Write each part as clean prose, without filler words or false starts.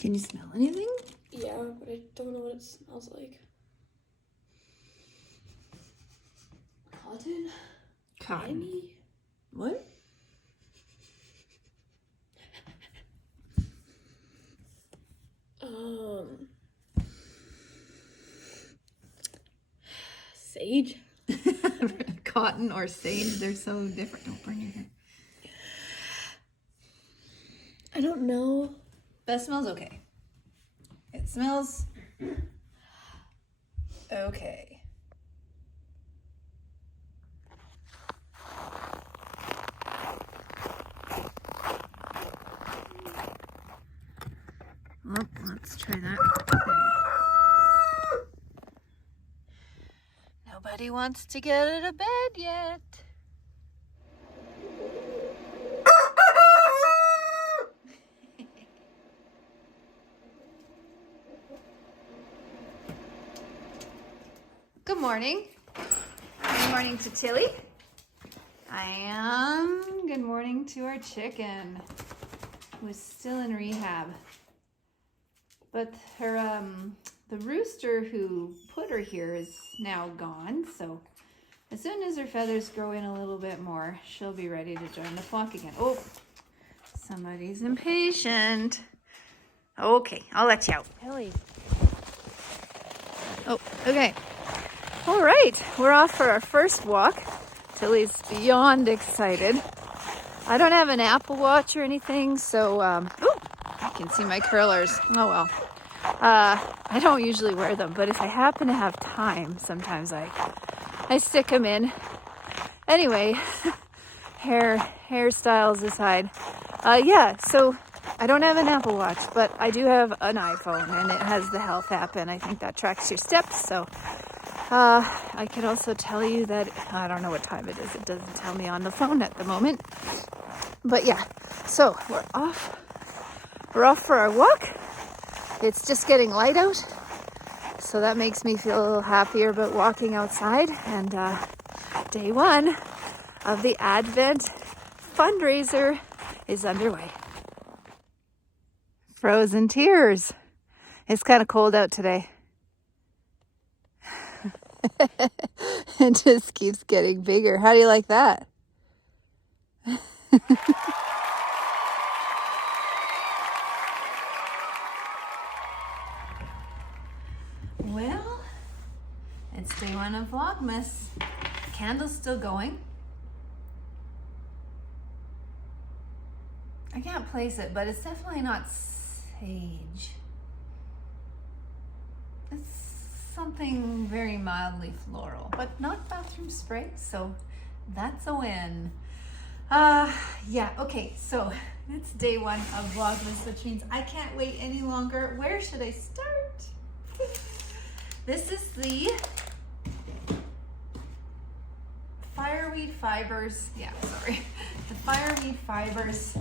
Can you smell anything? Yeah, but I don't know what it smells like. Cotton? Candy? What? Sage? Cotton or sage, they're so different. Don't burn your hair. I don't know. That smells okay. It smells okay. Oh, let's try that. Nobody wants to get out of bed yet. Good morning. Good morning to Tilly. Good morning to our chicken, who's still in rehab. But her, the rooster who put her here is now gone. So as soon as her feathers grow in a little bit more, she'll be ready to join the flock again. Oh, somebody's impatient. Okay, I'll let you out. Ellie. Oh, okay. All right, we're off for our first walk. Tilly's beyond excited. I don't have an Apple Watch or anything, so, I can see my curlers. Oh well. I don't usually wear them, but if I happen to have time, sometimes I stick them in. Anyway, hairstyles aside. Yeah, so I don't have an Apple Watch, but I do have an iPhone, and it has the health app, and I think that tracks your steps, so I can also tell you that I don't know what time it is. It doesn't tell me on the phone at the moment. But yeah, so we're off. We're off for our walk. It's just getting light out, so that makes me feel a little happier about walking outside. And day one of the Advent fundraiser is underway. Frozen tears. It's kind of cold out today. It just keeps getting bigger. How do you like that? Well, it's day one of Vlogmas. The candle's still going. I can't place it, but it's definitely not sage. It's something very mildly floral, but not bathroom spray, so that's a win. Yeah, okay, so it's day one of Vlogmas, which means I can't wait any longer. Where should I start? This is the fireweed fibers. Yeah, sorry. The fireweed fibers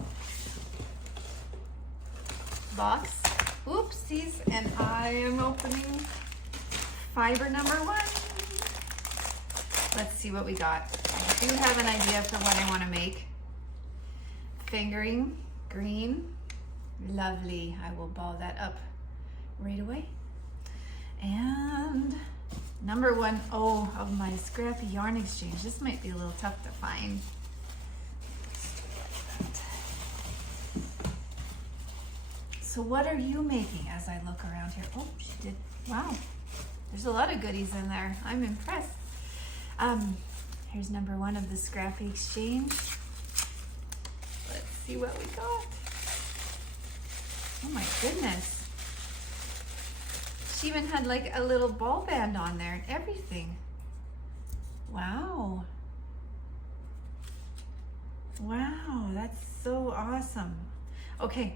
box. Oopsies, and I am opening fiber number one. Let's see what we got. I do have an idea for what I want to make. Fingering green. Lovely. I will ball that up right away. And number one, oh, of my scrappy yarn exchange. This might be a little tough to find. So what are you making as I look around here? Oh, she did. Wow. There's a lot of goodies in there. I'm impressed. Here's number one of the scrappy exchange. Let's see what we got. Oh my goodness. She even had like a little ball band on there and everything. Wow. Wow, that's so awesome. Okay,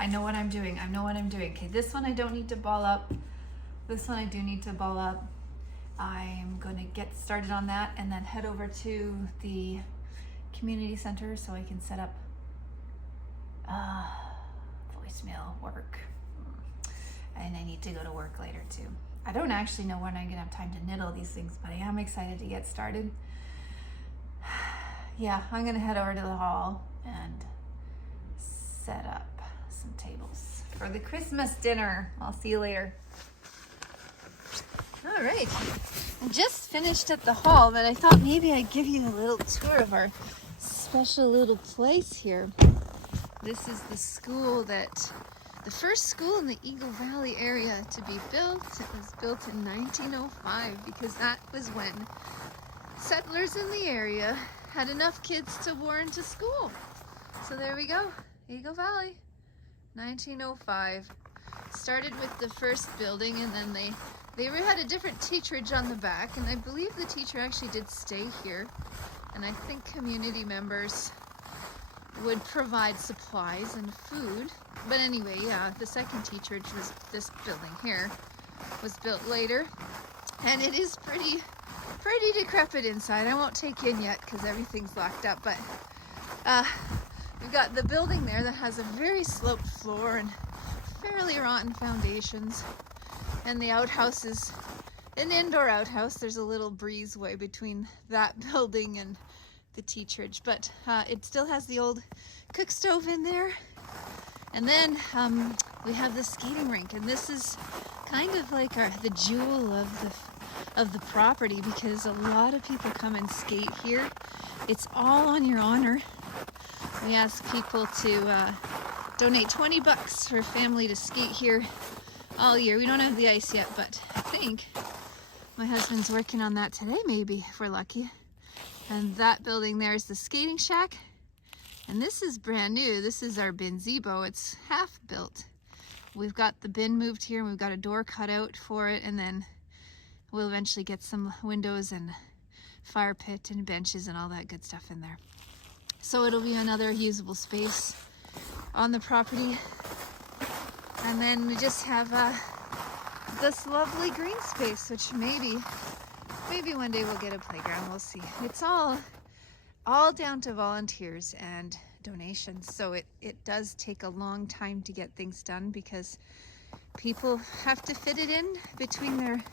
I know what I'm doing. Okay, this one I don't need to ball up. This one I do need to ball up. I'm going to get started on that and then head over to the community center so I can set up voicemail work. And I need to go to work later too. I don't actually know when I'm gonna have time to knit all these things, but I am excited to get started. Yeah, I'm gonna head over to the hall and set up some tables for the Christmas dinner. I'll see you later. All right, I just finished at the hall, but I thought maybe I'd give you a little tour of our special little place here. This is the school the first school in the Eagle Valley area to be built. It was built in 1905 because that was when settlers in the area had enough kids to warrant a school. So there we go, Eagle Valley, 1905. Started with the first building, and then they had a different teacherage on the back, and I believe the teacher actually did stay here, and I think community members would provide supplies and food. But anyway, yeah, the second teacherage was this building here, was built later, and it is pretty decrepit inside. I won't take you in yet because everything's locked up, but we've got the building there that has a very sloped floor and fairly rotten foundations, and the outhouse is an indoor outhouse. There's a little breezeway between that building and the teacherage, but it still has the old cook stove in there. And then we have the skating rink, and this is kind of like the jewel of the property because a lot of people come and skate here. It's all on your honor. We ask people to donate $20 for a family to skate here all year. We don't have the ice yet, but I think my husband's working on that today, maybe, if we're lucky. And that building there is the skating shack. And this is brand new. This is our binzebo. It's half built. We've got the bin moved here, and we've got a door cut out for it, and then we'll eventually get some windows and fire pit and benches and all that good stuff in there. So it'll be another usable space on the property. And then we just have this lovely green space, which maybe one day we'll get a playground. We'll see. It's all down to volunteers and donations. So it does take a long time to get things done because people have to fit it in between their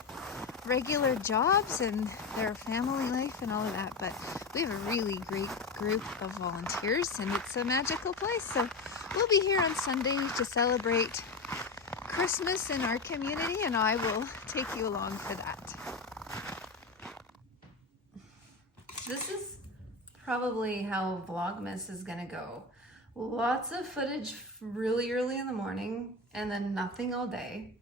regular jobs and their family life and all of that. But we have a really great group of volunteers, and it's a magical place. So we'll be here on Sunday to celebrate Christmas in our community, and I will take you along for that. This is probably how Vlogmas is gonna go. Lots of footage really early in the morning, and then nothing all day,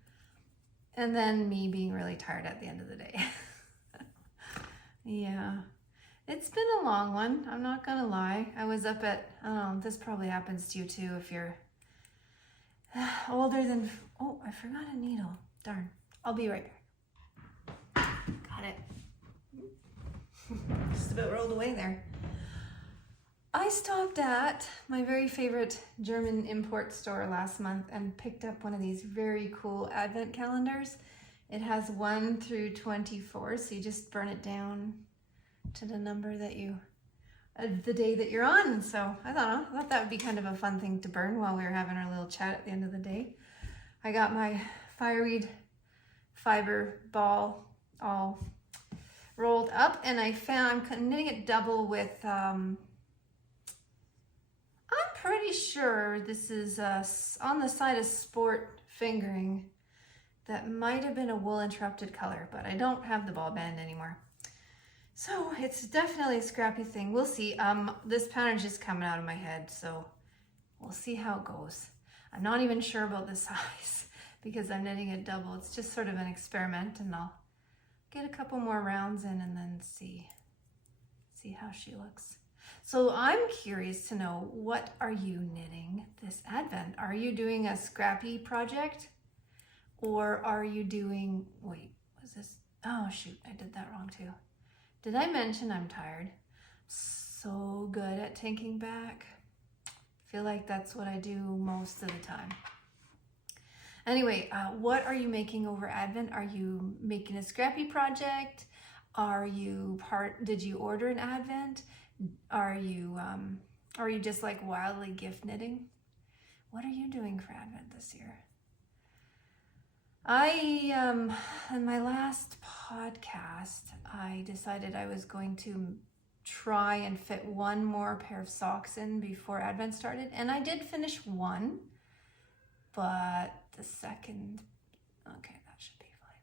and then me being really tired at the end of the day. Yeah, it's been a long one, I'm not gonna lie. I was up at, this probably happens to you too if you're older than, oh, I forgot a needle. Darn, I'll be right back. Got it. Just about rolled away there. I stopped at my very favorite German import store last month and picked up one of these very cool advent calendars. It has 1 through 24, so you just burn it down to the number that you, the day that you're on. So I thought that would be kind of a fun thing to burn while we were having our little chat at the end of the day. I got my fireweed fiber ball all rolled up, and I found I'm knitting it double with I'm pretty sure this is on the side of sport fingering. That might have been a wool interrupted color, but I don't have the ball band anymore, so it's definitely a scrappy thing. We'll see. This pattern's just coming out of my head, so we'll see how it goes. I'm not even sure about the size because I'm knitting it double. It's just sort of an experiment, and I'll get a couple more rounds in and then see how she looks. So I'm curious to know, what are you knitting this Advent? Are you doing a scrappy project, or are you doing, wait, was this, oh shoot, I did that wrong too. Did I mention I'm tired? So good at taking back. Feel like that's what I do most of the time. Anyway, what are you making over Advent? Are you making a scrappy project? Did you order an Advent? Are you just like wildly gift knitting? What are you doing for Advent this year? In my last podcast, I decided I was going to try and fit one more pair of socks in before Advent started, and I did finish one. but the second, okay, that should be fine.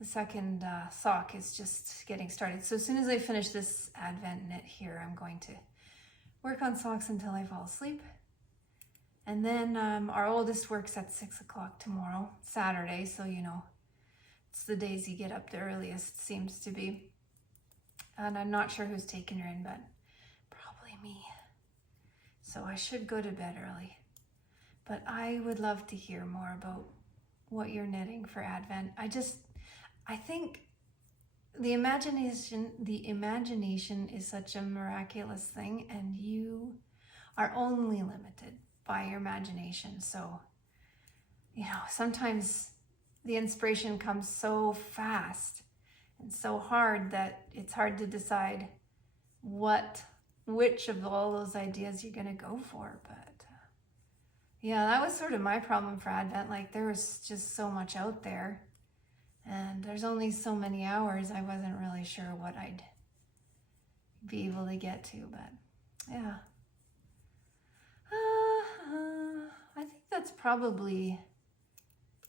The second sock is just getting started. So as soon as I finish this Advent knit here, I'm going to work on socks until I fall asleep. And then our oldest works at 6 o'clock tomorrow, Saturday, so you know, it's the days you get up the earliest, seems to be. And I'm not sure who's taking her in bed. Probably me. So I should go to bed early. But I would love to hear more about what you're knitting for Advent. I think the imagination is such a miraculous thing, and you are only limited by your imagination. So, you know, sometimes the inspiration comes so fast and so hard that it's hard to decide which of all those ideas you're gonna go for. But yeah, that was sort of my problem for Advent. Like, there was just so much out there, and there's only so many hours. I wasn't really sure what I'd be able to get to, but yeah. I think that's probably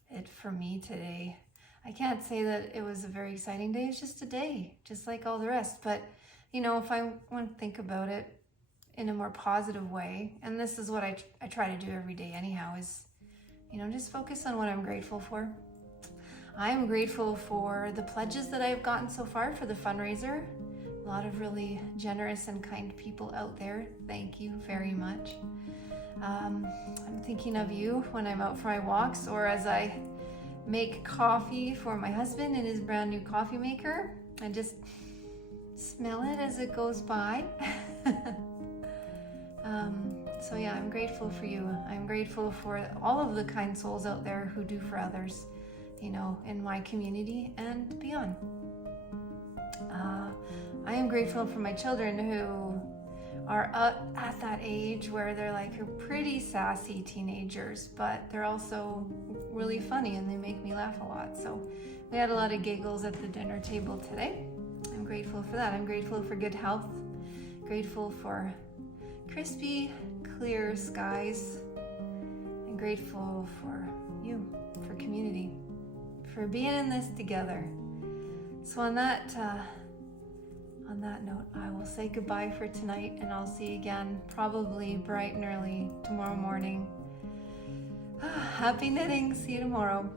it for me today. I can't say that it was a very exciting day. It's just a day, just like all the rest. But, you know, if I want to think about it in a more positive way, and this is what I try to do every day anyhow, is, you know, just focus on what I'm grateful for. I'm grateful for the pledges that I've gotten so far for the fundraiser. A lot of really generous and kind people out there. Thank you very much. I'm thinking of you when I'm out for my walks, or as I make coffee for my husband in his brand new coffee maker. I just smell it as it goes by. So yeah, I'm grateful for you. I'm grateful for all of the kind souls out there who do for others, you know, in my community and beyond. I am grateful for my children who are at that age where they're like pretty sassy teenagers, but they're also really funny and they make me laugh a lot. So we had a lot of giggles at the dinner table today. I'm grateful for that. I'm grateful for good health, grateful for crispy, clear skies. I'm grateful for you, for community, for being in this together. So on that note, I will say goodbye for tonight, and I'll see you again probably bright and early tomorrow morning. Happy knitting. See you tomorrow.